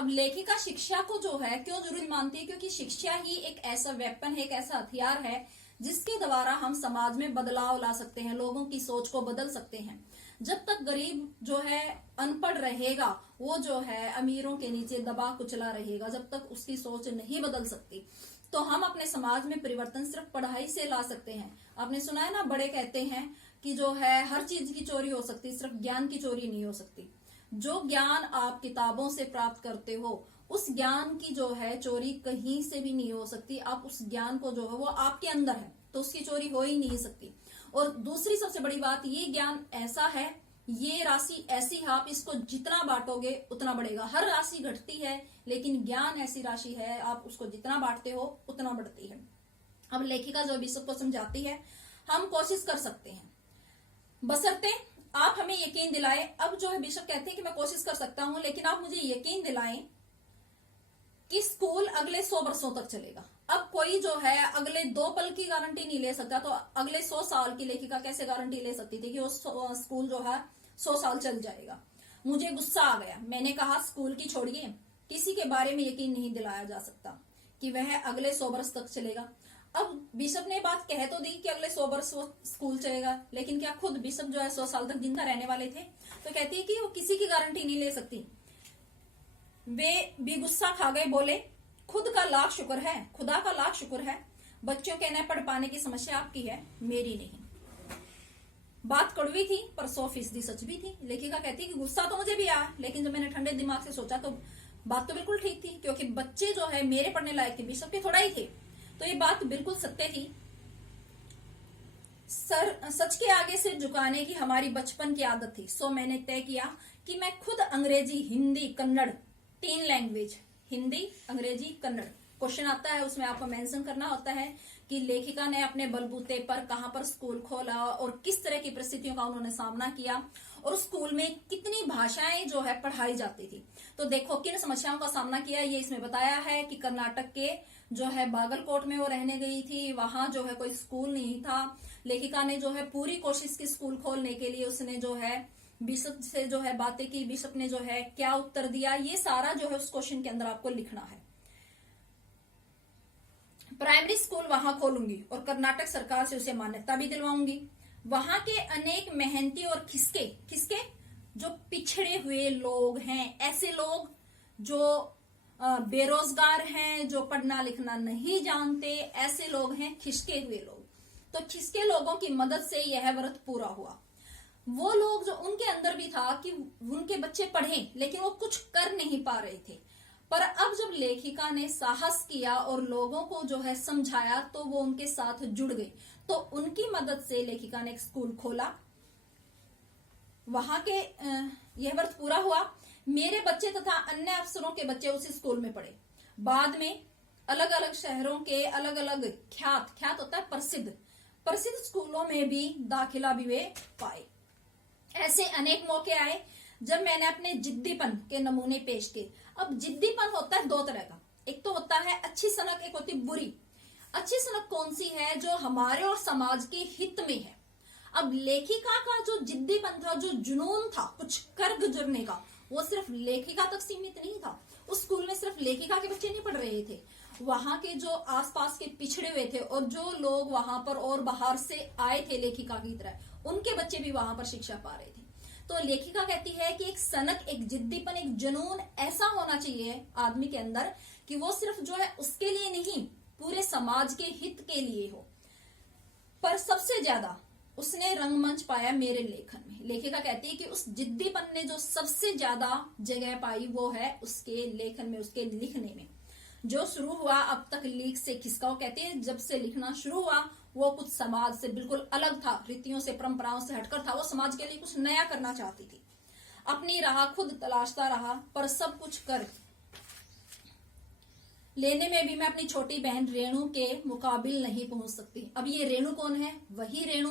अब लेखिका शिक्षा को जो है क्यों जरूरी मानती है? क्योंकि शिक्षा ही एक ऐसा वेपन है, एक ऐसा हथियार है जिसके द्वारा हम समाज में बदलाव ला सकते हैं, लोगों की सोच को बदल सकते हैं। जब तक गरीब जो है अनपढ़ रहेगा, वो जो है अमीरों के नीचे दबा कुचला रहेगा, जब तक उसकी सोच नहीं बदल सकती, तो हम अपने समाज में परिवर्तन सिर्फ पढ़ाई से ला सकते हैं। आपने सुना है ना, बड़े कहते हैं कि जो है हर चीज की चोरी हो सकती, सिर्फ ज्ञान की चोरी नहीं हो सकती। जो ज्ञान आप किताबों से प्राप्त करते हो, उस ज्ञान की जो है चोरी कहीं से भी नहीं हो सकती। आप उस ज्ञान को जो है वो आपके अंदर है, तो उसकी चोरी हो ही नहीं सकती। और दूसरी सबसे बड़ी बात, ये ज्ञान ऐसा है, ये राशि ऐसी है, आप इसको जितना बांटोगे उतना बढ़ेगा। हर राशि घटती है, लेकिन ज्ञान ऐसी राशि है, आप उसको जितना बांटते हो उतना बढ़ती है। अब लेखिका जो बिशप को समझाती है, हम कोशिश कर सकते हैं, बशर्ते आप हमें यकीन दिलाएं। अब जो है बिशप कहते हैं कि मैं कोशिश कर सकता हूं, लेकिन आप मुझे यकीन दिलाएं कि स्कूल अगले 100 वर्षों तक चलेगा। अब कोई जो है अगले 2 पल की गारंटी नहीं ले सकता, तो अगले 100 साल की लेखिका कैसे गारंटी ले सकती थी कि वो स्कूल जो है 100 साल चल जाएगा। मुझे गुस्सा आ गया, मैंने कहा स्कूल की छोड़िए, किसी के बारे में यकीन नहीं दिलाया जा सकता कि वह अगले 100 वर्ष तक चलेगा। अब बिशप ने बात कह तो दी कि अगले 100 वर्ष वो स्कूल चलेगा, लेकिन क्या खुद बिशप जो है 100 साल तक जिंदा रहने वाले थे? तो कहती है कि वो किसी की गारंटी नहीं ले सकती। वे भी गुस्सा खा गए, बोले खुद का लाख शुक्र है, खुदा का लाख शुक्र है, बच्चों के न पढ़ पाने की समस्या आपकी है, मेरी नहीं। बात कड़वी थी पर 100% सच भी थी। लेखिका कहती कि गुस्सा तो मुझे भी आया, लेकिन जब मैंने ठंडे दिमाग से सोचा तो बात तो बिल्कुल ठीक थी, क्योंकि बच्चे जो है मेरे पढ़ने लायक थे, बिशप के थोड़ा ही थे, तो ये बात बिल्कुल सत्य थी। सच के आगे सिर झुकाने की हमारी बचपन की आदत थी, सो मैंने तय किया कि मैं खुद अंग्रेजी, हिंदी, कन्नड़, 3 लैंग्वेज, हिंदी, अंग्रेजी, कन्नड़। क्वेश्चन आता है, उसमें आपको मेंशन करना होता है कि लेखिका ने अपने बलबूते पर कहां पर स्कूल खोला और किस तरह की परिस्थितियों का उन्होंने सामना किया, और स्कूल में कितनी भाषाएं जो है पढ़ाई जाती थी। तो देखो किन समस्याओं का सामना किया, ये इसमें बताया है कि कर्नाटक के जो है बागलकोट में वो रहने गई थी, वहां जो है कोई स्कूल नहीं था। लेखिका ने जो है पूरी कोशिश की स्कूल खोलने के लिए, उसने जो है बिशप से जो है बातें की, बिशप ने जो है क्या उत्तर दिया, ये सारा जो है उस क्वेश्चन के अंदर आपको लिखना है। प्राइमरी स्कूल वहां खोलूंगी और कर्नाटक सरकार से उसे मान्यता भी दिलवाऊंगी। वहां के अनेक मेहनती और खिसके जो पिछड़े हुए लोग हैं, ऐसे लोग जो बेरोजगार हैं, जो पढ़ना लिखना नहीं जानते, ऐसे लोग हैं खिसके हुए लोग। तो खिसके लोगों की मदद से यह व्रत पूरा हुआ। वो लोग जो उनके अंदर भी था कि उनके बच्चे पढ़ें, लेकिन वो कुछ कर नहीं पा रहे थे। पर अब जब लेखिका ने साहस किया और लोगों को जो है समझाया, तो वो उनके साथ जुड़ गई। तो उनकी मदद से लेखिका ने एक स्कूल खोला, वहां के यह व्रत पूरा हुआ। मेरे बच्चे तथा अन्य अफसरों के बच्चे उस स्कूल में पढ़े। बाद में अलग अलग शहरों के अलग अलग ख्यात होता है प्रसिद्ध स्कूलों में भी दाखिला भी वे पाए। ऐसे अनेक मौके आए जब मैंने अपने जिद्दीपन के नमूने पेश किए। अब जिद्दीपन होता है 2 तरह का, एक तो होता है अच्छी सनक, एक होती बुरी। अच्छी सनक कौन सी है? जो हमारे और समाज के हित में है। अब लेखिका का जो जिद्दीपन था, जो जुनून था कुछ कर गुजरने का, वो सिर्फ लेखिका तक सीमित नहीं था। उस स्कूल में सिर्फ लेखिका के बच्चे नहीं पढ़ रहे थे, वहां के जो आसपास के पिछड़े हुए थे और जो लोग वहां पर और बाहर से आए थे लेखिका की तरह, उनके बच्चे भी वहां पर शिक्षा पा रहे थे। तो लेखिका कहती है कि एक सनक, एक जिद्दीपन, एक जुनून ऐसा होना चाहिए आदमी के अंदर कि वो सिर्फ जो है उसके लिए नहीं, पूरे समाज के हित के लिए हो। पर सबसे ज्यादा उसने रंगमंच पाया मेरे लेखन में। लेखिका कहती है कि उस जिद्दीपन ने जो सबसे ज्यादा जगह पाई वो है उसके लेखन में, उसके लिखने में। जो शुरू हुआ अब तक लीक से खिसकाओ, कहते हैं जब से लिखना शुरू हुआ वो कुछ समाज से बिल्कुल अलग था, रीतियों से, परंपराओं से हटकर था। वो समाज के लिए कुछ नया करना चाहती थी। अपनी राह खुद तलाशता रहा, पर सब कुछ कर लेने में भी मैं अपनी छोटी बहन रेणु के मुकाबिल नहीं पहुंच सकती। अब ये रेणु कौन है? वही रेणु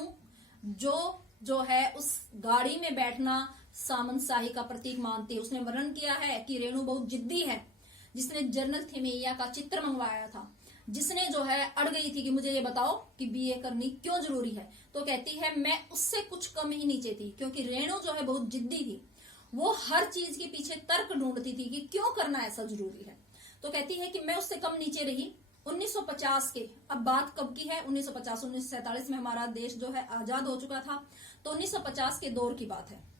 जो है उस गाड़ी में बैठना सामंत शाही का प्रतीक मानती है। उसने वर्णन किया है कि रेणु बहुत जिद्दी है, जिसने जनरल थेमेइया का चित्र मंगवाया था, जिसने जो है अड़ गई थी कि मुझे ये बताओ कि बीए करनी क्यों जरूरी है। तो कहती है मैं उससे कुछ कम ही नीचे थी, क्योंकि रेणु जो है बहुत जिद्दी थी। वो हर चीज के पीछे तर्क ढूंढती थी कि क्यों करना ऐसा जरूरी है। तो कहती है कि मैं उससे कम नीचे रही 1950 के। अब बात कब की है? 1950 1947 में हमारा देश जो है आजाद हो चुका था, तो 1950 के दौर की बात है।